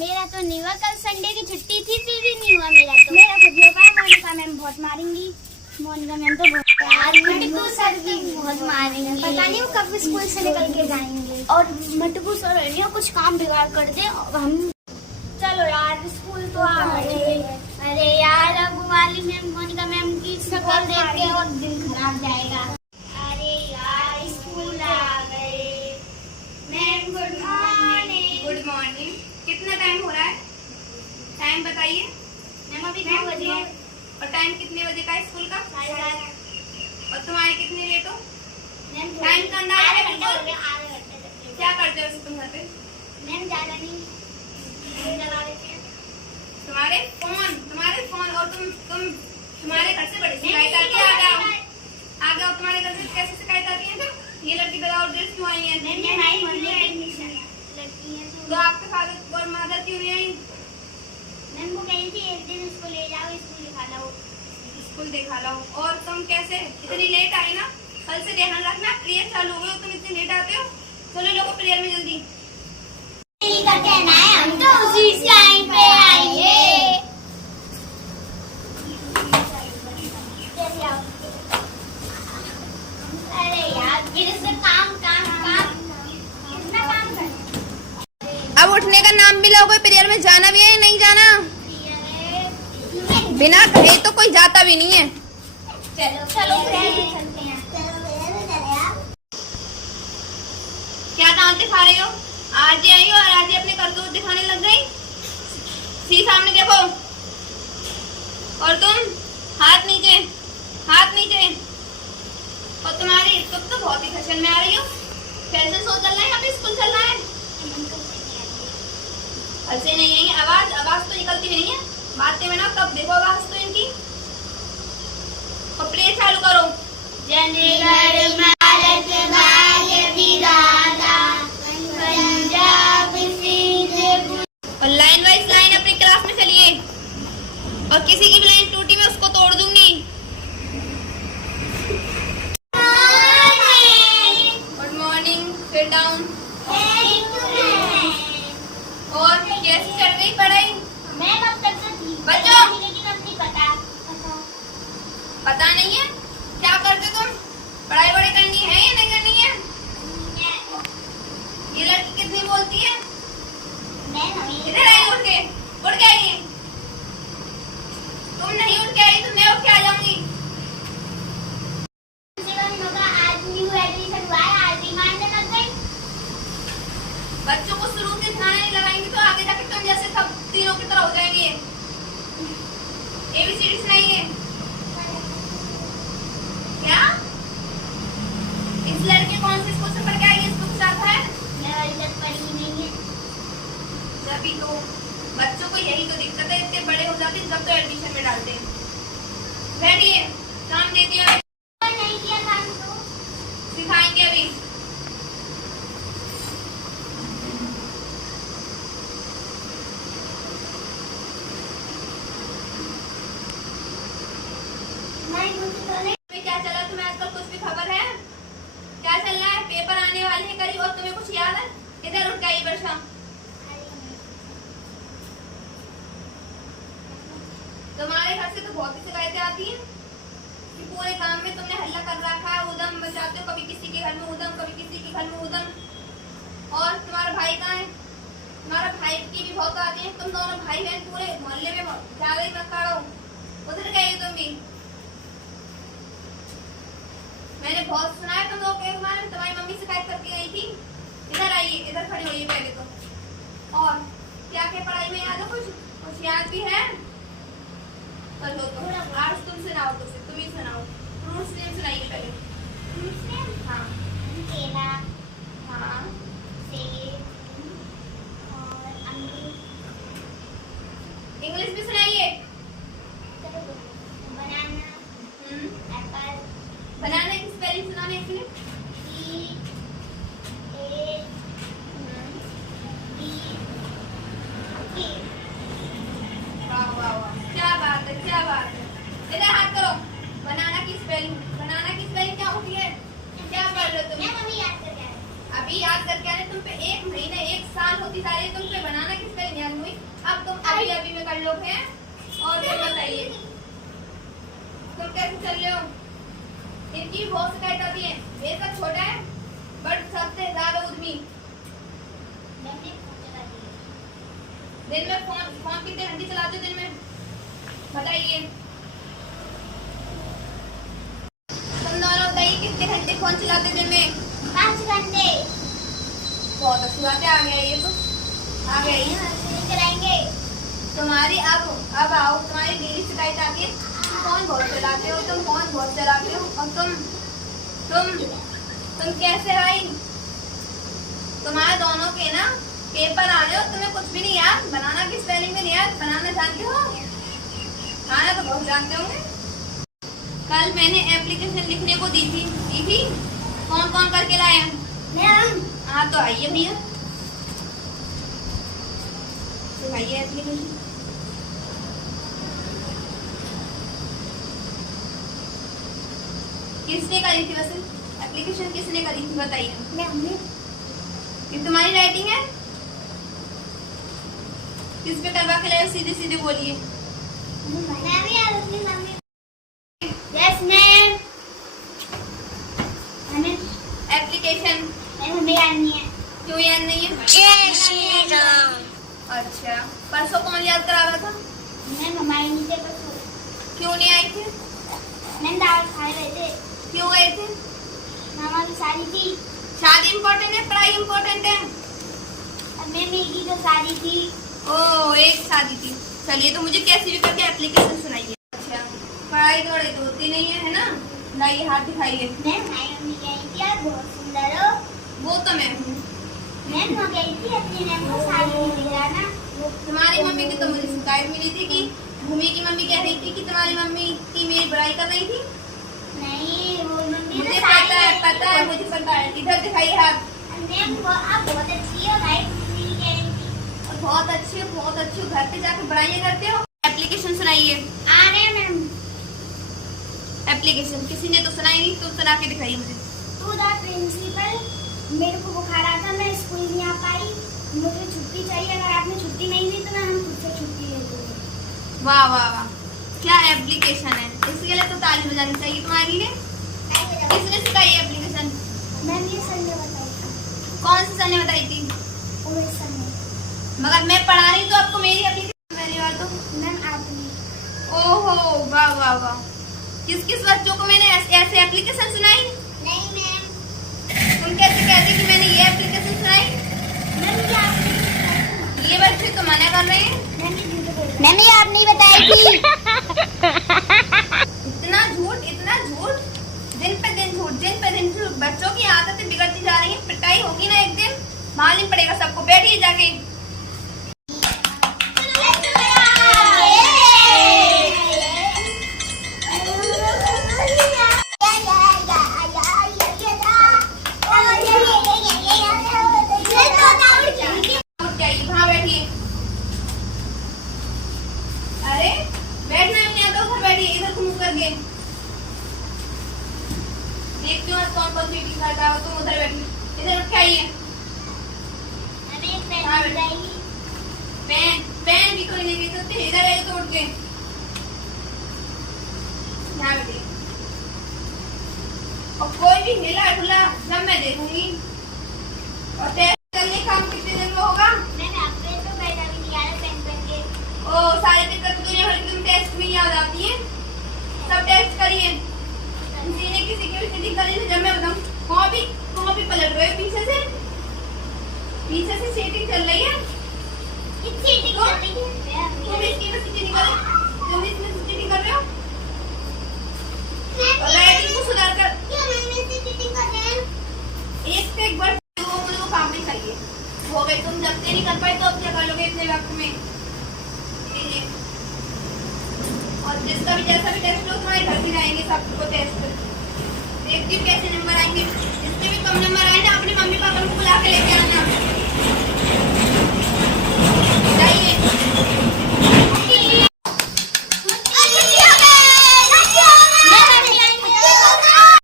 मेरा तो नहीं हुआ, कल संडे की छुट्टी थी फिर भी नहीं हुआ मेरा तो। मेरा कुछ नहीं हुआ, मोनिका मैम बहुत मारेंगी। मोनिका मैम तो मटकू सर भी बहुत मारेंगे, पता नहीं वो कब स्कूल से निकल के जाएंगे। और मटकू सर कुछ काम बिगाड़ कर दे हम। चलो यार स्कूल तो आ गए। अरे यार अब वाली मैम मोनिका मैम की शक्ल देख के और दिल खराब जाएगा। अरे यार स्कूल आ गए। Ma'am good morning. Good morning. कितना टाइम हो रहा है? टाइम बताइए। मैम अभी 9 बजे। और टाइम कितने बजे का है स्कूल का? 7:30। और तुम्हारे कितने लेट हो? मैम टाइम का अंदाजा है आधे बिल्कुल? घंटे आधे घंटे तक। क्या करते हो वैसे तुम घर पे? मैम ज्यादा नहीं चला देते हैं। तुम्हारे फोन और तुम्हारे घर से बड़ी शिकायत आती है। आ जाओ तुम्हारे घर से कैसे शिकायत आती है? फिर ये लड़की बताओ ड्रेस क्यों आई है? मैम ये हमारी मोहल्ले की एडमिशन लड़की है तो आपके फादर और मदर क्यों नहीं आई? मैम वो कहीं थी एक दिन उसको ले जाओ स्कूल दिखा लाओ। स्कूल दिखा लाओ। और तुम कैसे इतनी लेट आई ना? कल से ध्यान रखना, प्रेयर चालू हो गई, तुम इतनी लेट आते हो। चलो लोगों प्रेयर में जल्दी। का कहना है हम तो उसी टाइम पे आएंगे। अरे यार फिर से काम कितना काम करना। अब उठने का नाम भी लोगे, प्रेयर में जाना भी है या नहीं जाना? बिना कहे तो कोई जाता भी नहीं है। चलो प्रेयर में चलते हैं। क्या दांत दिखा रही हो? आज ही आई हो और आज ही अपने करतूत दिखाने लग गई। सी सामने देखो। और तुम हाथ नीचे, हाथ नीचे। और तुम्हारी तुम तो बहुत ही फैशन में आ रही हो। फैशन शो चल रहा है, अभी स्कूल चल रहा है। ऐसे नहीं है, आवाज तो निकलती भी नहीं है। बातें में ना तब देखो आवाज तो इनकी। और प्ले चालू करो। चंडीगढ़ भारत भाग्य विधाता पंजाब सिंध। और लाइन वाइज लाइन अपनी क्लास में चलिए। और किसी की भी लाइन टूटी मैं उसको तोड़ दूंगी। Good morning. Sit down. और कैसी चल रही पढ़ाई? मैम अब तक तो ठीक बच्चों! लेकिन अब नहीं पता नहीं है क्या करते तुम? पढ़ाई वढ़ाई करनी है या नहीं करनी है? ये लड़की कितनी बोलती है? इधर आई, उठ के आई। तुम नहीं उठ के आई तो मैं उठ के आ जाऊंगी। आज न्यू एडमिशन हुआ है, आज ही मारने लग गई। बच्चों को शुरू से ध्यान नहीं लगाएंगे तो आगे जाके तुम जैसे सब तीनों की तरह हो जाएंगे। एबीसीडी सुनाइए। क्या? इस लड़के कौन से स्कूल से पढ़ के आई है? इसको कुछ आता है? मैं अभी तक पढ़ी नहीं है। तभी तो बच्चों को यही तो दिक्कत है, इतने बड़े हो जाते हैं तब तो एडमिशन में डालते हैं। बैठिए, काम दे दिया। नहीं किया काम तो सिखाएंगे अभी। क्या चला तुम्हें आजकल? कुछ भी खबर है? क्या चल रहा है? पेपर आने वाले हैं करीब और तुम्हें कुछ याद है? इधर उठ गई वर्षा। तुम्हारे घर से तो बहुत ही शिकायतें आती हैं कि पूरे गांव में तुमने हल्ला कर रखा है, उधम मचाते हो, कभी किसी के घर में उधम, कभी किसी के घर में उधम। और तुम्हारा भाई कहाँ है? तुम्हारा भाई की भी बहुत आती है। तुम दोनों भाई बहन पूरे मोहल्ले में ज्यादा ही मत करो। उधर गई तुम भी। मैंने बहुत सुना है तुम लोग के बारे में, तुम्हारी मम्मी शिकायत करके गई थी। इधर आइए, इधर खड़ी होइए पहले तो। और क्या क्या पढ़ाई में याद है? कुछ याद भी है? चलो तो आज तुम सुनाओ, तुम ही सुनाओ। फ्रूट्स नेम सुनाइए पहले। हाँ। केला, हाँ। सेब और अमरूद। इंग्लिश भी सुनाइए। बनाना, एप्पल। बनाने की स्पेलिंग सुनाने के लिए। वाह वाह वाह, क्या बात है, क्या बात है। इधर हाथ करो। बनाना की स्पेलिंग क्या होती है? क्या पढ़ रहे हो तुम? मैं मम्मी याद करके अभी याद करके आने, तुम पे 1 महीना 1 साल होती सारी, तुम पे बनाना किस पे नहीं याद हुई। अब तुम अभी में कर लोगे। और तुम बताइए तुम कैसे चल रहे हो। इनकी भी बहुत शिकायत आती है। ये सब छोटा है बट सबसे ज्यादा उद्यमी। दिन में फोन कितने घंटे चलाते हो दिन में बताइए। तुम दोनों बताइए कितने घंटे फोन चलाते दिन में। 5 घंटे। बहुत अच्छी बात है। आ गया ये तो आ गया ये कराएंगे तुम्हारी। अब आओ तुम्हारी डेली शिकायत आती है। फोन बहुत चलाते हो तुम, फोन बहुत चलाते हो। और तुम कैसे भाई। तुम्हारे दोनों के ना पेपर आ रहे हो, तुम्हें कुछ भी नहीं याद। बनाना की स्पेलिंग में नहीं याद। बनाना जानते हो, खाना तो बहुत जानते होंगे। कल मैंने एप्लीकेशन लिखने को दी थी। कौन कौन करके लाया। मैम हाँ तो आइए भैया दिखाइए एप्लीकेशन। किसने करी थी वैसे एप्लीकेशन, किसने करी थी बताइए। मैम ये तुम्हारी राइटिंग है। किस पे करवा के लाए हो, सीधे सीधे बोलिए। Yes ma'am. हमें एप्लीकेशन हमें याद नहीं है। क्यों याद नहीं है। जय श्री राम। अच्छा परसों कौन याद करा रहा था। मैम हमारे नीचे पर क्यों नहीं आई थी। मैम दाल खा रहे थे। क्यों गए थे। मामा की शादी थी। शादी इम्पोर्टेंट है पढ़ाई इम्पोर्टेंट है। अब मैम मेरी तो शादी थी। ओ एक शादी थी। चलिए तो मुझे कैसे भी करके एप्लीकेशन सुनाइए। अच्छा पढ़ाई थोड़ी तो होती नहीं है ना। लाइए हाथ दिखाइए। मैम हमारी मम्मी गई थी और बहुत सुंदर हो। वो तो मैं हूँ। मैम वो गई थी अपनी मैम को शादी में दिलाना। तुम्हारी मम्मी की तो मुझे शिकायत मिली थी कि भूमि की मम्मी कह रही थी कि तुम्हारी मम्मी की मेरी बुराई कर रही थी। नहीं वो मम्मी मुझे तो पता है मुझे पता है। इधर दिखाइए हाथ। मैम वो आप बहुत अच्छी हो भाई मम्मी कह रही थी। और बहुत अच्छे घर पे जाकर बुराइयां करते हो। एप्लीकेशन सुनाइए। आ रहे हैं मैम। एप्लीकेशन किसी ने तो सुनाई नहीं, तो सुना के दिखाइए मुझे। टू द प्रिंसिपल, मेरे को बुखार आ था, मैं स्कूल नहीं आ पाई, मुझे छुट्टी चाहिए। अगर आपने छुट्टी नहीं दी तो मैं हम खुद से छुट्टी ले लूँगी। वाह वाह वाह क्या एप्लीकेशन है। इसके लिए तो ताली बजानी चाहिए तुम्हारे लिए। किसने सिखाई एप्लीकेशन। मैम ये सर ने बताई थी। कौन से सर ने बताई थी। उमेश सर ने। मगर मैं पढ़ा रही तो आपको मेरी एप्लीकेशन पहली बार तो। मैम आपने। ओहो वाह वाह वाह। किस किस बच्चों को मैंने ऐसे एप्लीकेशन सुनाई। नहीं मैम। तुम कैसे कहते कि मैंने ये एप्लीकेशन सुनाई। मैम ये आपने। ये बच्चे तो मना कर रहे हैं। मैम ये आपने बताई थी। इतना झूठ दिन पे दिन झूठ। बच्चों की आदतें बिगड़ती जा रही हैं। पिटाई होगी ना एक दिन, मालूम पड़ेगा सबको। बैठिए जाके। वहाँ बैठिए। अरे बैठना भी नहीं आता उधर बैठिए। इधर घूम करके देखती हूँ कौन कौन सी टीचर का हो। तुम उधर बैठिए। इधर उठ के आइए। पेन भी कोई नहीं दे सकते। इधर आइए तो उठ के यहाँ बैठिए। और कोई भी हिला डुला सब मैं देखूंगी। और टेस्ट करने का काम कितने दिन में होगा। ओ सारे दिक्कत दुनिया भर की तुम टेस्ट में याद आती है। सब टेस्ट करिए। किसी की भी सेटिंग करिए। जब मैं बताऊँ कॉपी पलट रहे हो पीछे से सेटिंग चल रही है। तुम इसकी में सेटिंग कर रहे हो। तुम इसमें सेटिंग कर रहे हो। राइटिंग को सुधार कर एक से एक बार मुझे वो काम नहीं चाहिए। हो गई। तुम जब से नहीं कर पाए तो अब क्या कर लोगे इतने वक्त में। और जिसका भी जैसा भी टेस्ट हो तुम्हारे घर भी जाएंगे सबको टेस्ट। देखती हूँ कैसे नंबर आएंगे। जिसके भी कम नंबर आए ना अपने मम्मी पापा को बुला के लेके आना।